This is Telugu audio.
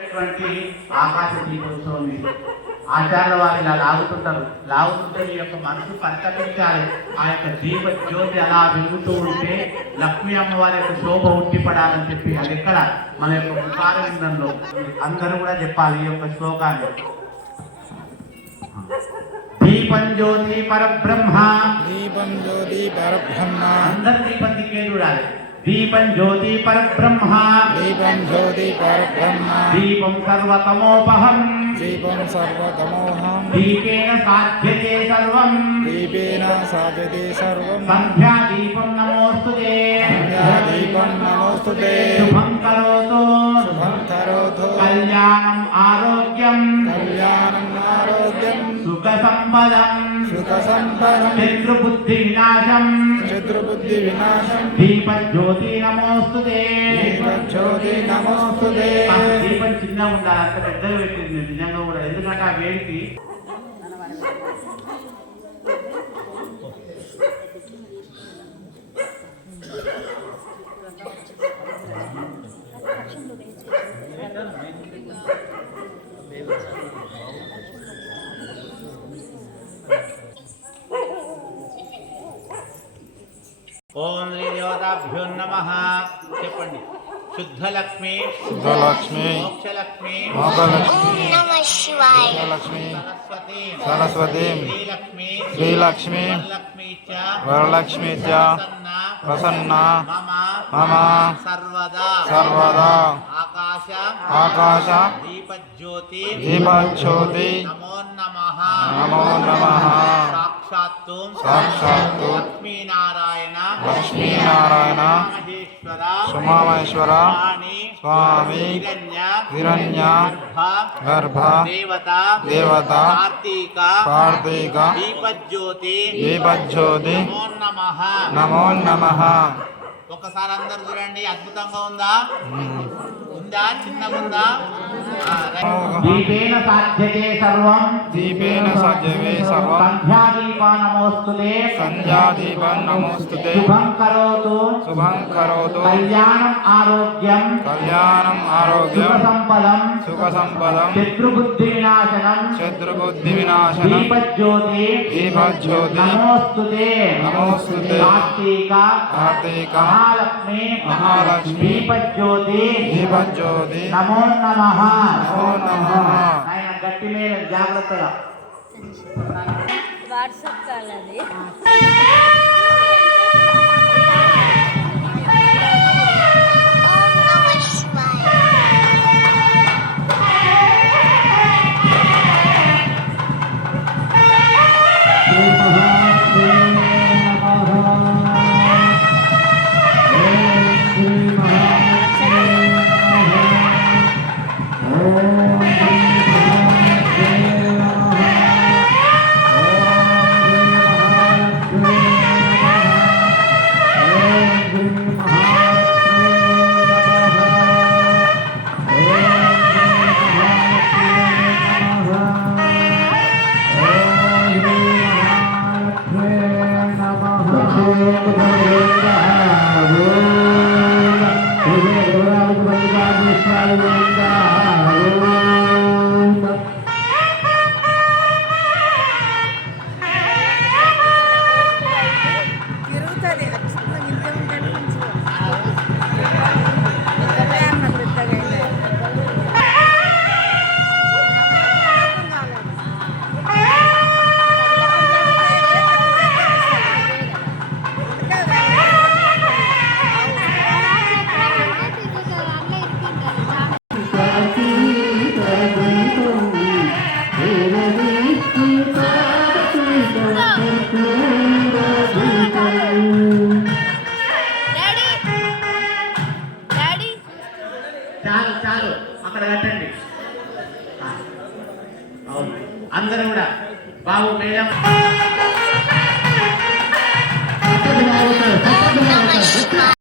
ఆకాశ దీపోత్సవం ఇది. ఆచార్య వారు ఇలా లాగుతుంటారు. లాగుతుంటే మీ యొక్క మనసు పరితపించాలి. ఆ యొక్క దీప జ్యోతి అలా వెలుగుతూ ఉంటే లక్ష్మీ అమ్మవారి యొక్క శోభ ఉట్టిపడాలని చెప్పి అది ఎక్కడ మన యొక్క ముఖార విందంలో అందరూ కూడా చెప్పాలి ఈ యొక్క శ్లోకాన్ని. దీపం జ్యోతి పరబ్రహ్మ, దీపం జ్యోతి పరబ్రహ్మ, అందరు దీపం దిక్కే చూడాలి. దీపం జ్యోతి పరబ్రహ్మ, దీపం జ్యోతి పరబ్రహ్మ, దీపం సర్వతమోపహం, దీపం సర్వతమోహం, దీపేన సాధ్యతే సర్వం, దీపేన సాధ్యతే సర్వం, సంధ్యా దీపం నమోస్తుతే, సంధ్యా దీపం నమోస్తుతే, శుభం కరోతు, శుభం కరోతు, కళ్యాణం ఆరోగ్యం, కళ్యాణం ఆరోగ్యం, సుఖ సంపదం, సుఖ సంపదం, శత్రుబుద్ధి వినాశం, శత్రుబుద్ధి వినాశం, దీపజ్యోతి నమోస్తుతే. దీపజ్యోతి నమోస్తుతే. దీపం చిన్నగా ఉండాలి, అంత పెద్దగా పెట్టింది నిజంగా కూడా, ఎందుకంటే ఆ వేడికి ఓం శ్రీ దేవతాభ్యో నమః చెప్పండి. శుద్ధలక్ష్మి, శుద్ధలక్ష్మి, మోక్షలక్ష్మి, మోక్షలక్ష్మి, శివాయ లక్ష్మి, సరస్వతి, సరస్వతి, శ్రీలక్ష్మి, శ్రీలక్ష్మి, వరలక్ష్మి చ, వరలక్ష్మి చ, ప్రసన్న మమ మమ సర్వదా సర్వదా ఆకాశ ఆకాశ దీపజ్యోతి దీపజ్యోతి నమో నమః. నమో నమః. సాక్షాత్తు సాక్షాత్తు లక్ష్మీనారాయణ లక్ష్మీనారాయణ మహేశ్వర సుమామేశ్వర స్వామి హిరణ్య గర్భ దేవత దేవత కార్తీక కార్తీక దీపజ్యోతి దీపజ్యోతి నమో నమః. నమో నమః. ఒకసారి అందరు చూడండి, అద్భుతంగా ఉందా? ఉందా? చిన్నగుందా? దీపేన సాధ్యతే సర్వం, దీపేన సజ్జవే సర్వం, సంధ్యాదీపా నమోస్తుతే, సంధ్యాదీపం నమోస్తుతే, శుభం కరోతు, శుభం కరోతు, కళ్యాణం ఆరోగ్యం, కళ్యాణం సుఖ ఆరోగ్యం, సంపదం, సుఖ సంపదం, శత్రుబుద్ధి వినాశనం, శత్రుబుద్ధి వినాశనం, దీపజ్యోతి దీపజ్యోతి నమోస్తుతే, నమోస్తుతే, కార్తీక కార్తీక మహాలక్ష్మి మహాలక్ష్మి, దీపజ్యోతి దీపజ్యోతి నమో నమః. నమో నమః. ఆయన గట్టి మీద జాగ్రత్తగా వాట్సాప్ కాల్ అది. చాలు చాలు అక్కడ కట్టండి. అవును, అందరూ కూడా బాబు మేడం